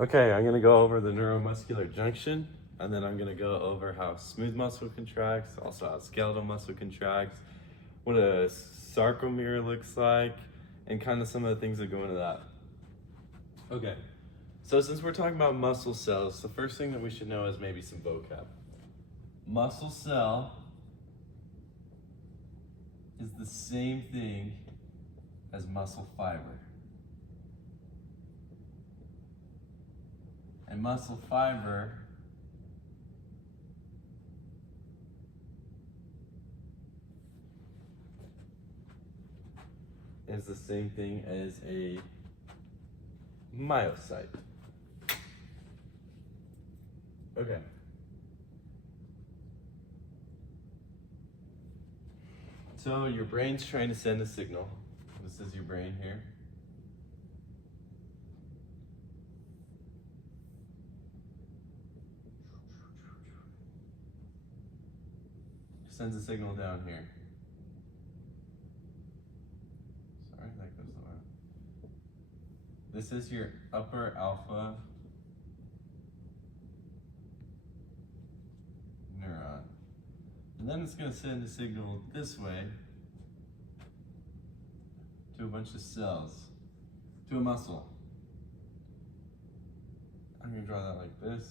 Okay, I'm gonna go over the neuromuscular junction, and then I'm gonna go over how smooth muscle contracts, also how skeletal muscle contracts, what a sarcomere looks like, and kind of some of the things that go into that. Okay, so since we're talking about muscle cells, the first thing that we should know is maybe some vocab. Muscle cell is the same thing as muscle fiber. And muscle fiber is the same thing as a myocyte. Okay. So your brain's trying to send a signal. This is your brain here. Sends a signal down here. Sorry, that goes the wrong. This is your upper alpha neuron. And then it's going to send a signal this way to a bunch of cells, to a muscle. I'm going to draw that like this.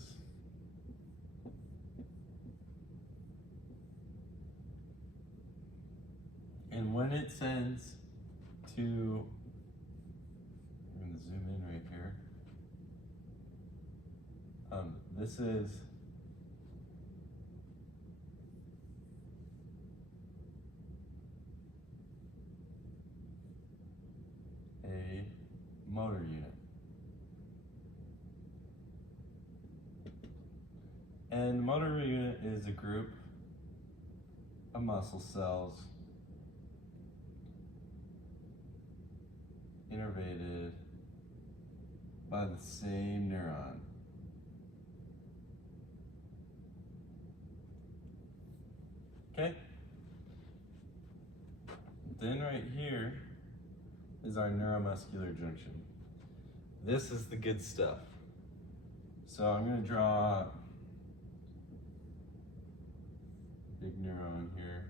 And when it sends to, I'm going to zoom in right here. This is a motor unit. And the motor unit is a group of muscle cells innervated by the same neuron. Okay? Then right here is our neuromuscular junction. This is the good stuff. So I'm going to draw a big neuron here.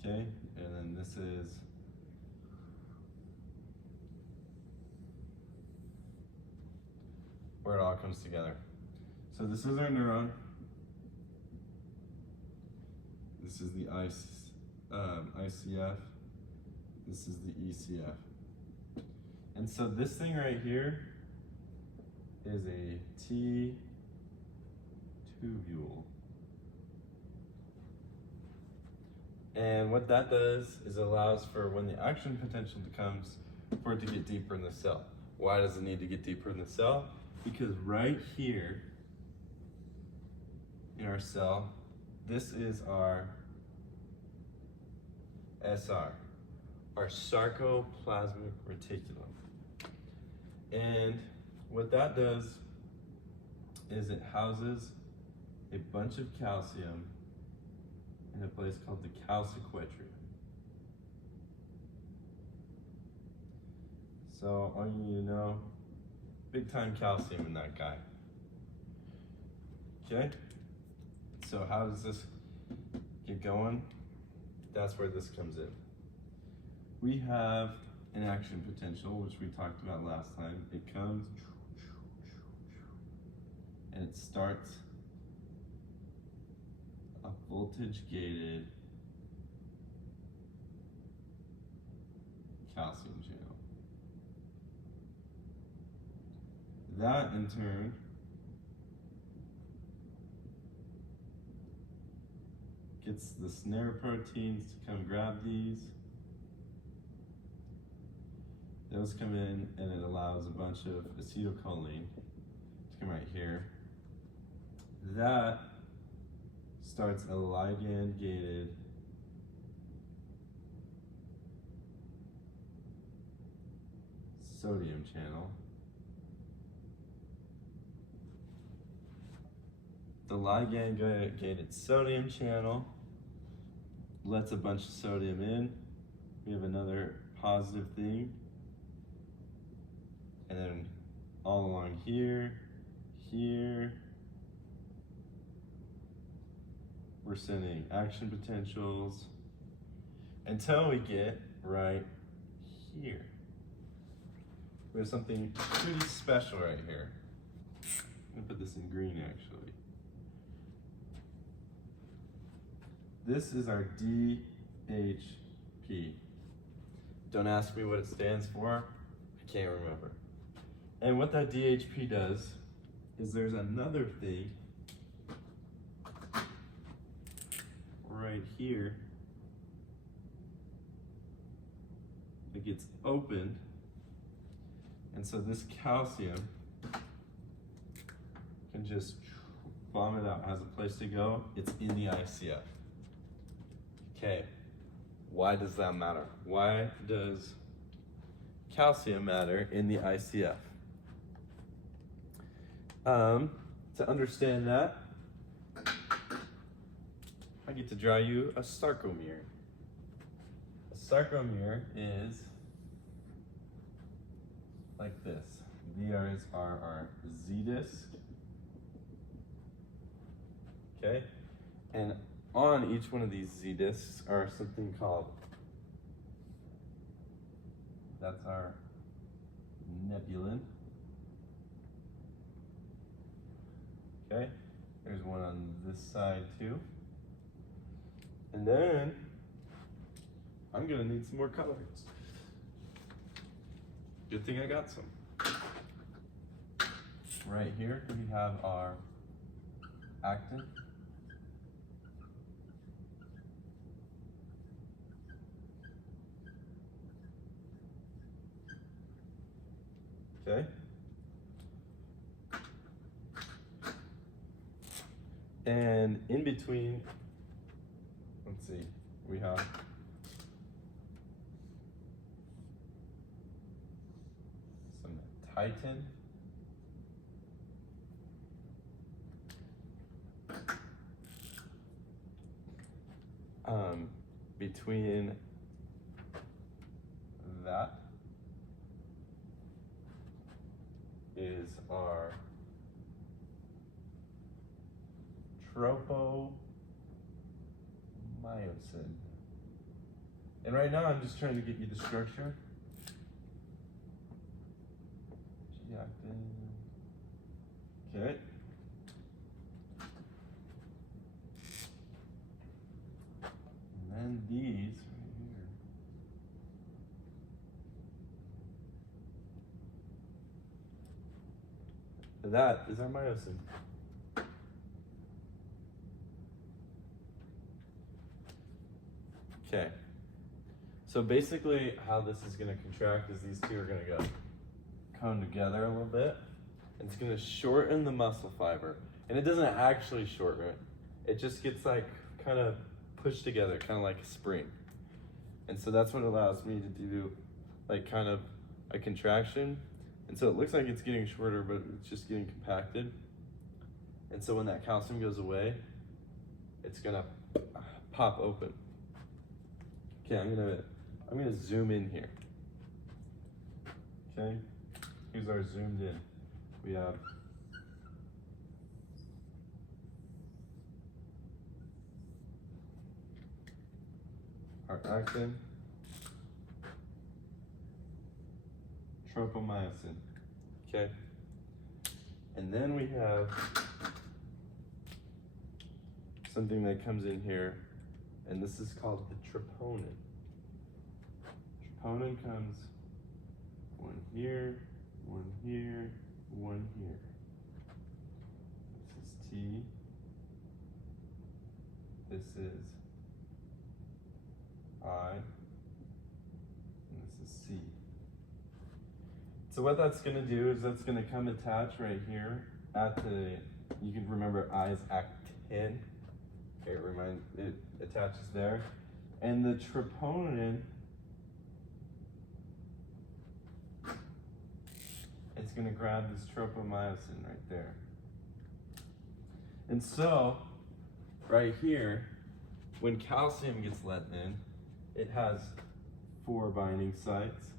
Okay? And then this is where it all comes together. So this is our neuron. This is the ICF. This is the ECF. And so this thing right here is a T-tubule. And what that does is it allows for when the action potential comes for it to get deeper in the cell. Why does it need to get deeper in the cell? Because right here in our cell, this is our SR, our sarcoplasmic reticulum. And what that does is it houses a bunch of calcium in a place called the calciquetria. So all you need to know, big time calcium in that guy. Okay? So how does this get going? That's where this comes in. We have an action potential, which we talked about last time. It comes and it starts a voltage-gated calcium channel. That in turn gets the snare proteins to come grab these. Those come in and it allows a bunch of acetylcholine to come right here. That starts a ligand-gated sodium channel. The ligand-gated sodium channel lets a bunch of sodium in. We have another positive thing. all along here, here. We're sending action potentials until we get right here. We have something pretty special right here. I'm gonna put this in green actually. This is our DHP. Don't ask me what it stands for, I can't remember. And what that DHP does is there's another thing right here that gets opened, and so this calcium can just vomit out, has a place to go. It's in the ICF. Okay, why does that matter? Why does calcium matter in the ICF? To understand that, I get to draw you a sarcomere. A sarcomere is like this. These are our Z disc. Okay? And on each one of these Z discs are something called, that's our nebulin. Okay? There's one on this side too. And then I'm gonna need some more colors. Good thing I got some. Right here we have our actin. Okay. And in between, let's see, we have some titin. Between that is our tropomyosin. And right now I'm just trying to get you the structure. Okay. And then these right here. That is our myosin. Okay. So basically how this is going to contract is these two are going to go come together a little bit. And it's going to shorten the muscle fiber. And it doesn't actually shorten it. It just gets like kind of pushed together, kind of like a spring. And so that's what allows me to do like kind of a contraction. And so it looks like it's getting shorter, but it's just getting compacted. And so when that calcium goes away, it's gonna pop open. Okay, I'm gonna zoom in here. Okay, here's our zoomed in. We have our actin, tropomyosin. Okay, and then we have something that comes in here, and this is called the troponin. Troponin comes one here, one here, one here. This is T. This is I. And this is C. So what that's going to do is that's going to come attach right here at the, you can remember I is actin. It attaches there. And the troponin, it's going to grab this tropomyosin right there. And so, right here, when calcium gets let in, it has 4 binding sites.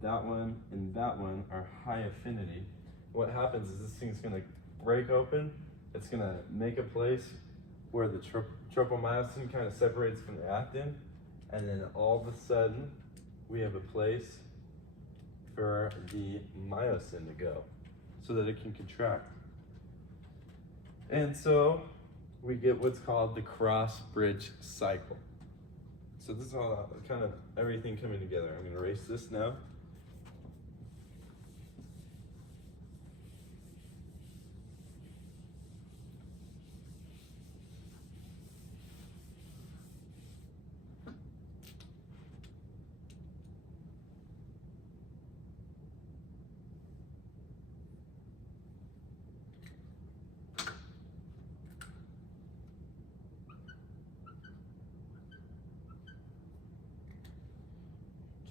4 that one and that one are high affinity. What happens is this thing's gonna break open. It's gonna make a place where the tropomyosin kind of separates from the actin, and then all of a sudden we have a place for the myosin to go so that it can contract. And so we get what's called the cross bridge cycle. So this is all kind of everything coming together. I'm going to erase this now.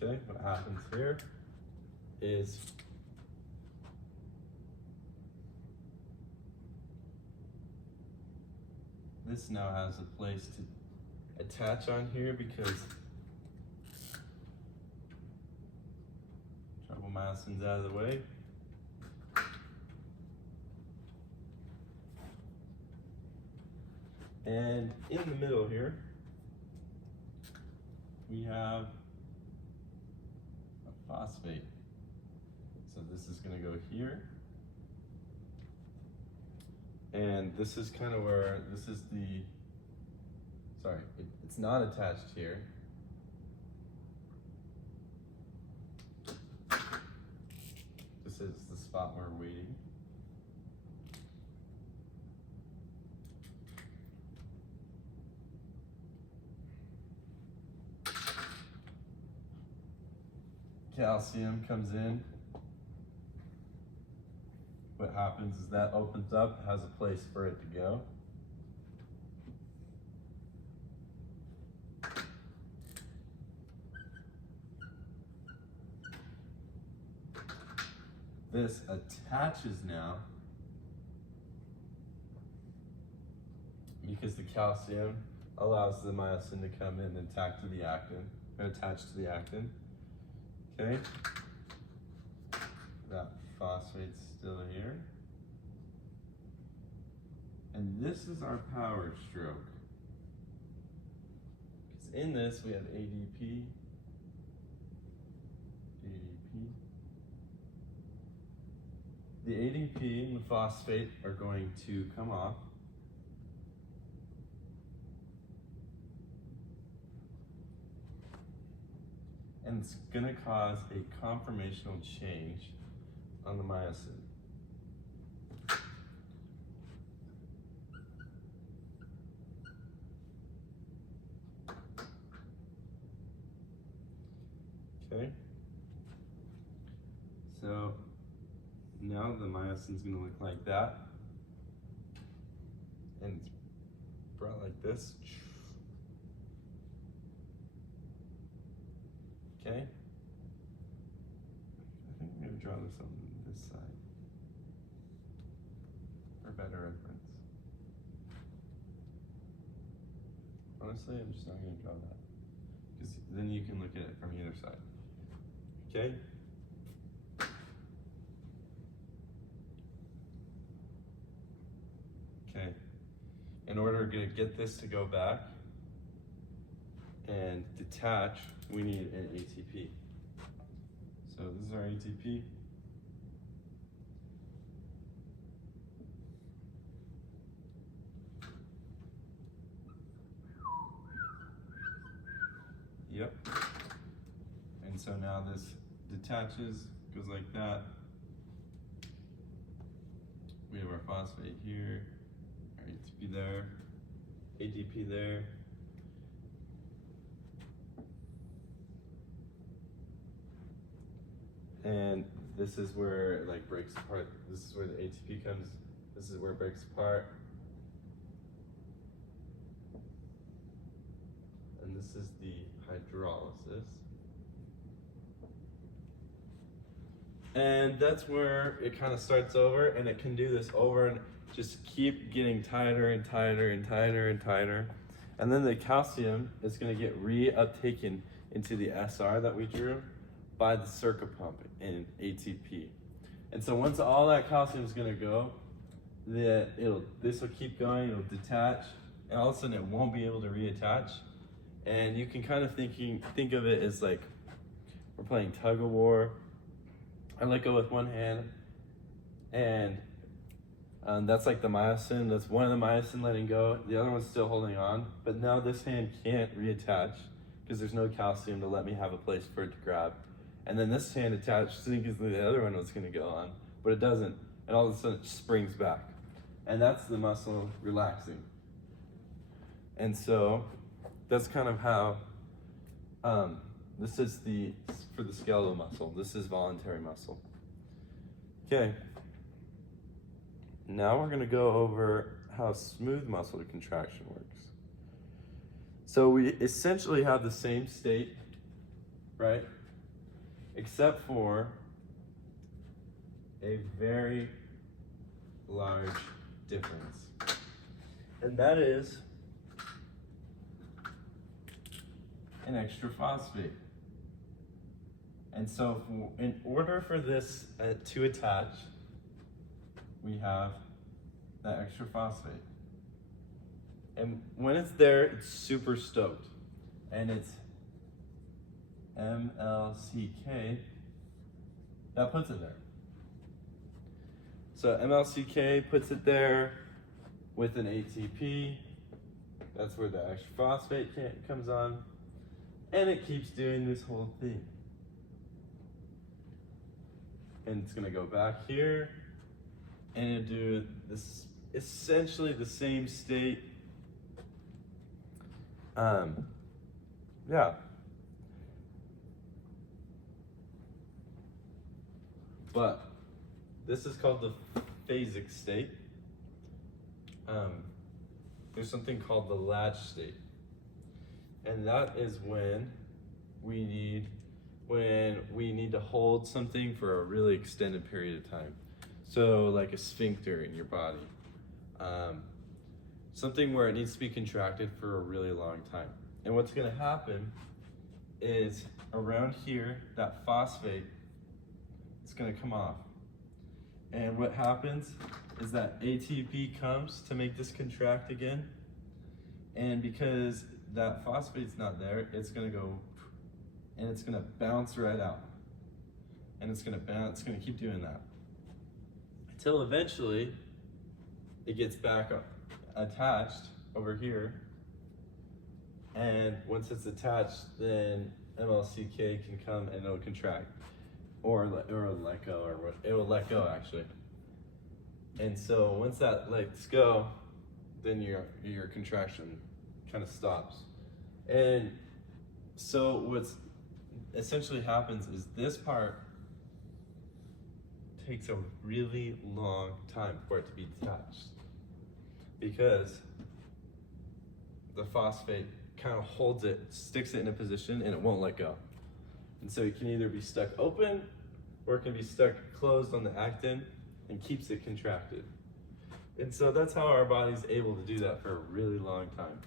Okay, what happens here is this now has a place to attach on here because tropomyosin's out of the way. And in the middle here, we have phosphate. So this is going to go here. And this is kind of where, this is the, sorry, it's not attached here. This is the spot where we're waiting. Calcium comes in. What happens is that opens up, has a place for it to go. This attaches now because the calcium allows the myosin to come in and attach to the actin. Okay, that phosphate's still here. And this is our power stroke. Because in this we have ADP. The ADP and the phosphate are going to come off. And it's going to cause a conformational change on the myosin. Okay. So now the myosin's going to look like that. And it's brought like this. Okay, I think I'm going to draw this on this side for better reference. Honestly, I'm just not going to draw that because then you can look at it from either side. Okay? Okay. In order to get this to go back and detach, we need an ATP. So this is our ATP. Yep. And so now this detaches, goes like that. We have our phosphate here, our ATP there, ADP there. And this is where it like breaks apart. This is where the ATP comes. This is where it breaks apart. And this is the hydrolysis. And that's where it kind of starts over, and it can do this over and just keep getting tighter and tighter and tighter and tighter. And then the calcium is going to get reuptaken into the SR that we drew by the circuit pump in ATP. And so once all that calcium is going to go, this will keep going, it'll detach, and all of a sudden it won't be able to reattach. And you can kind of think of it as like we're playing tug of war. I let go with one hand, and that's like the myosin. That's one of the myosin letting go. The other one's still holding on, but now this hand can't reattach because there's no calcium to let me have a place for it to grab. And then this hand attached thinking the other one was going to go on, but it doesn't. And all of a sudden it springs back. And that's the muscle relaxing. And so that's kind of how this is for the skeletal muscle. This is voluntary muscle. Okay. Now we're going to go over how smooth muscle contraction works. So we essentially have the same state, right? Except for a very large difference. And that is an extra phosphate. And so in order for this to attach, we have that extra phosphate. And when it's there, it's super stoked. And it's MLCK that puts it there. So MLCK puts it there with an ATP. That's where the extra phosphate comes on. And it keeps doing this whole thing. And it's gonna go back here and do this, essentially the same state. Yeah. But this is called the phasic state. There's something called the latch state. And that is when we need to hold something for a really extended period of time. So like a sphincter in your body. Something where it needs to be contracted for a really long time. And what's gonna happen is around here, that phosphate is gonna come off. And what happens is that ATP comes to make this contract again. And because that phosphate's not there, it's gonna go and it's gonna bounce right out. And it's gonna bounce, it's gonna keep doing that. Until eventually it gets back up, attached over here. And once it's attached, then MLCK can come and it'll contract. Or let go, or what, it will let go actually. And so once that lets go, then your contraction kind of stops. And so what's essentially happens is this part takes a really long time for it to be detached because the phosphate kind of holds it, sticks it in a position, and it won't let go. And so it can either be stuck open or it can be stuck closed on the actin and keeps it contracted. And so that's how our body's able to do that for a really long time.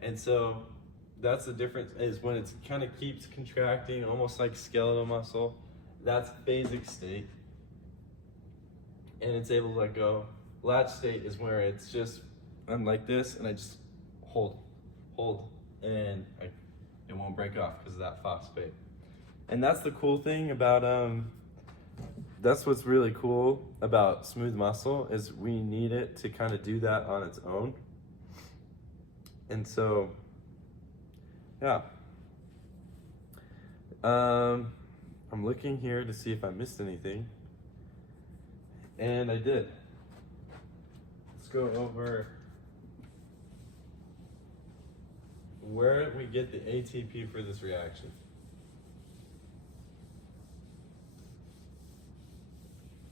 And so that's the difference, is when it kind of keeps contracting, almost like skeletal muscle, that's phasic state. And it's able to let go. Latch state is where it's just, I'm like this, and I just hold, and it won't break off because of that phosphate. And that's the cool thing about, that's what's really cool about smooth muscle, is we need it to kind of do that on its own. And so, yeah. I'm looking here to see if I missed anything. And I did. Let's go over where we get the ATP for this reaction.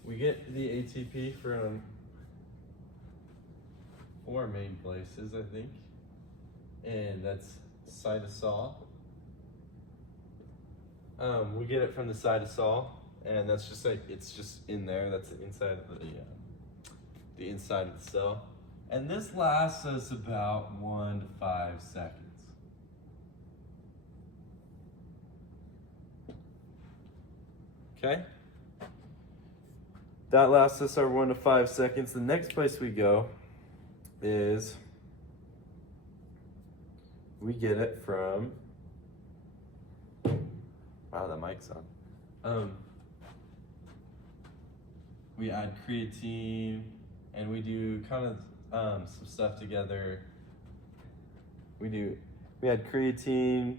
We get the ATP from 4 main places, I think. And that's cytosol. We get it from the cytosol, and that's just like, it's just in there. That's the inside of the inside of the cell. And this lasts us about 1 to 5 seconds. Okay? That lasts us our 1 to 5 seconds. The next place we go is we get it from, wow, the mic's on. We add creatine and we do kind of some stuff together. We add creatine,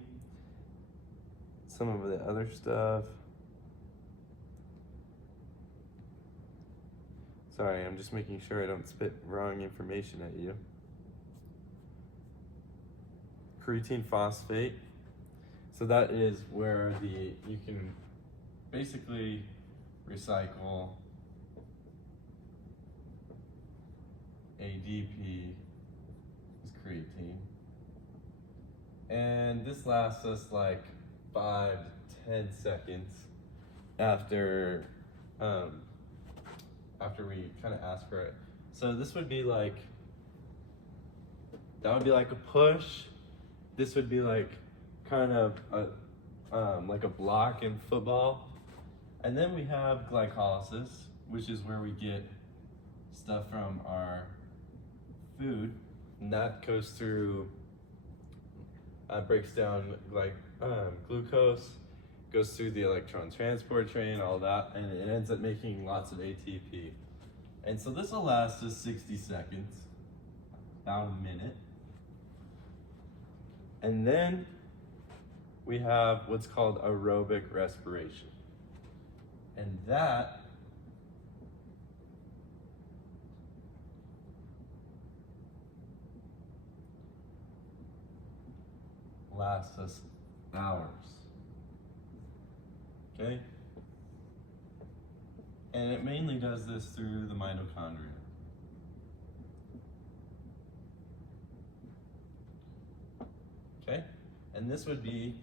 some of the other stuff. Sorry, I'm just making sure I don't spit wrong information at you. Creatine phosphate. So that is where you can basically recycle ADP is creatine. And this lasts us like 5 to 10 seconds after we kind of ask for it. So this would be like, that would be like a push. This would be like kind of like a block in football. And then we have glycolysis, which is where we get stuff from our food, and that goes through, breaks down like glucose, goes through the electron transport train, all that, and it ends up making lots of ATP. And so this will last us 60 seconds, about a minute. And then we have what's called aerobic respiration. And that lasts us hours. Okay? And it mainly does this through the mitochondria. Okay? And this would be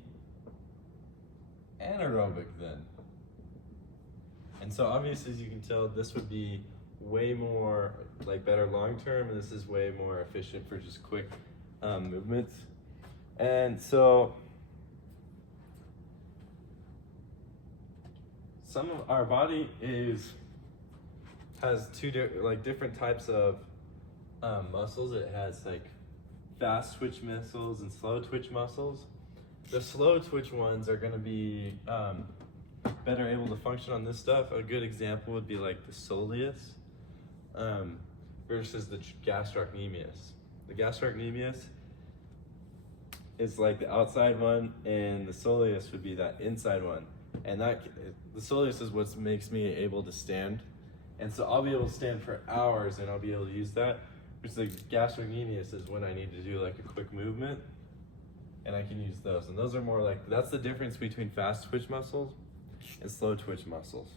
anaerobic then. And so obviously, as you can tell, this would be way more like better long term, and this is way more efficient for just quick movements. And so some of our body has different types of muscles. It has like fast twitch muscles and slow twitch muscles. The slow twitch ones are going to be better able to function on this stuff. A good example would be like the soleus versus the gastrocnemius. The gastrocnemius is like the outside one, and the soleus would be that inside one. And the soleus is what makes me able to stand. And so I'll be able to stand for hours and I'll be able to use that. Which the gastrocnemius is when I need to do like a quick movement, and I can use those. And those are more like, that's the difference between fast twitch muscles and slow twitch muscles.